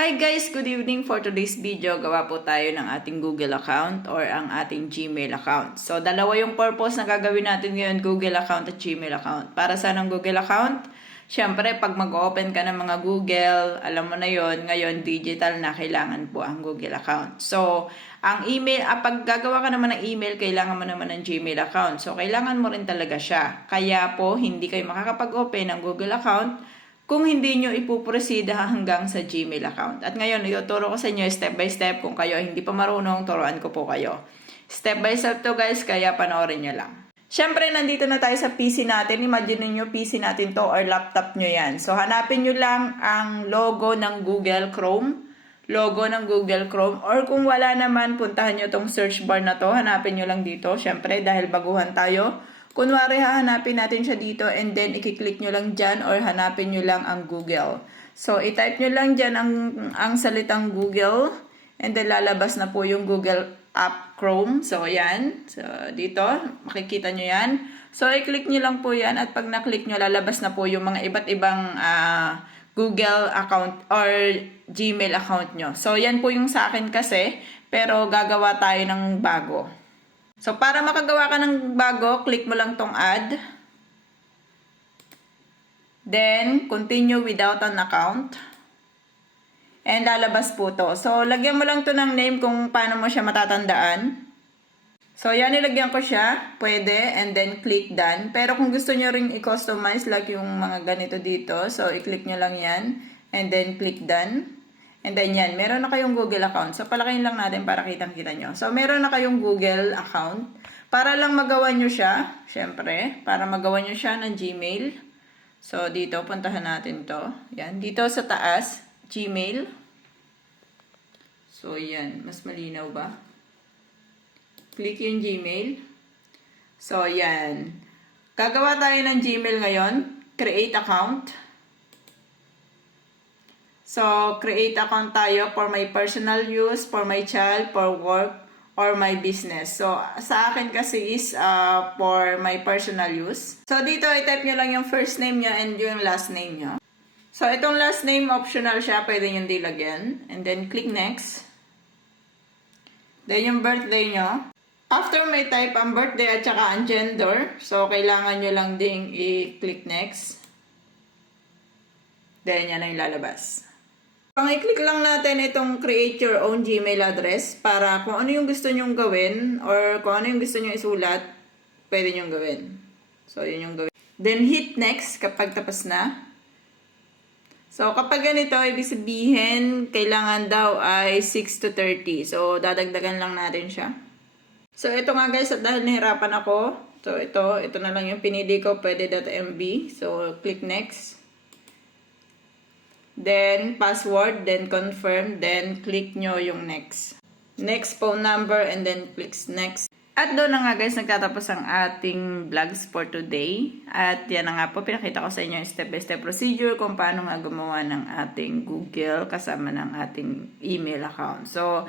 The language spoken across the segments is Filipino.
Hi guys! Good evening. For today's video, gawa po tayo ng ating Google account or ang ating Gmail account. So, dalawa yung purpose na gagawin natin ngayon, Google account at Gmail account. Para saan ang Google account? Siyempre, pag mag-open ka ng mga Google, alam mo na yon, ngayon digital na kailangan po ang Google account. So, ang email, pag gagawa ka naman ng email, kailangan mo naman ng Gmail account. So, kailangan mo rin talaga siya. Kaya po, hindi kayo makakapag-open ng Google account kung hindi nyo ipuproceed hanggang sa Gmail account. At ngayon, ituturo ko sa inyo step by step. Kung kayo hindi pa marunong, turuan ko po kayo. Step by step to guys, kaya panoorin nyo lang. Siyempre, nandito na tayo sa PC natin. Imagine nyo PC natin to or laptop nyo yan. So, hanapin nyo lang ang logo ng Google Chrome. Logo ng Google Chrome. Or kung wala naman, puntahan nyo tong search bar na to. Hanapin nyo lang dito. Siyempre, dahil baguhan tayo. Kunwari, hahanapin natin siya dito and then i-click nyo lang dyan or hanapin nyo lang ang Google. So, i-type nyo lang dyan ang salitang Google and then lalabas na po yung Google App Chrome. So, yan. So, dito, makikita nyo yan. So, i-click nyo lang po yan at pag na-click nyo, lalabas na po yung mga iba't ibang Google account or Gmail account nyo. So, yan po yung sa akin kasi, pero gagawa tayo ng bago. So, para makagawa ka ng bago, click mo lang tong add. Then, continue without an account. And lalabas po to. So, lagyan mo lang to ng name kung paano mo siya matatandaan. So, yan, nilagyan ko siya. Pwede. And then, click done. Pero kung gusto nyo ring i-customize like yung mga ganito dito, so, i-click nyo lang yan. And then, click done. And then yan, meron na kayong Google account. So, palakihin lang natin para kitang-kita nyo. So, meron na kayong Google account. Para lang magawa nyo siya, syempre, para magawa nyo siya ng Gmail. So, dito, puntahan natin to. Yan, dito sa taas, Gmail. So, yan, mas malinaw ba? Click yung Gmail. So, yan. Gagawa tayo ng Gmail ngayon. Create account. So, create account tayo for my personal use, for my child, for work, or my business. So, sa akin kasi is for my personal use. So, dito i-type nyo lang yung first name nyo and yung last name nyo. So, itong last name optional siya. Pwede nyo dilagyan. And then, click next. Then, yung birthday nyo. After may type ang birthday at saka ang gender, so, kailangan nyo lang ding i-click next. Then, yan ang lalabas. I-click lang natin itong create your own Gmail address para kung ano yung gusto nyong gawin or kung ano yung gusto nyong isulat, pwede nyong gawin. So, yun yung gawin. Then, hit next kapag tapos na. So, kapag ganito, ibig sabihin, kailangan daw ay 6 to 30. So, dadagdagan lang natin siya. So, ito nga guys, at dahil nahirapan ako, so ito na lang yung pinili ko, pwede.mb. So, click next. Then, password, then confirm, then click nyo yung next. Next phone number, and then click next. At doon na nga guys, nagtatapos ang ating vlogs for today. At yan na nga po, pinakita ko sa inyo yung step-by-step procedure kung paano nga gumawa ng ating Google kasama ng ating email account. So,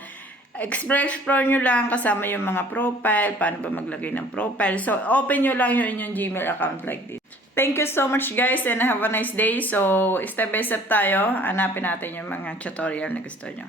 explore nyo lang kasama yung mga profile, paano ba maglagay ng profile. So, open nyo lang yung inyong Gmail account like this. Thank you so much guys and have a nice day. So, step by step tayo. Hanapin natin yung mga tutorial na gusto nyo.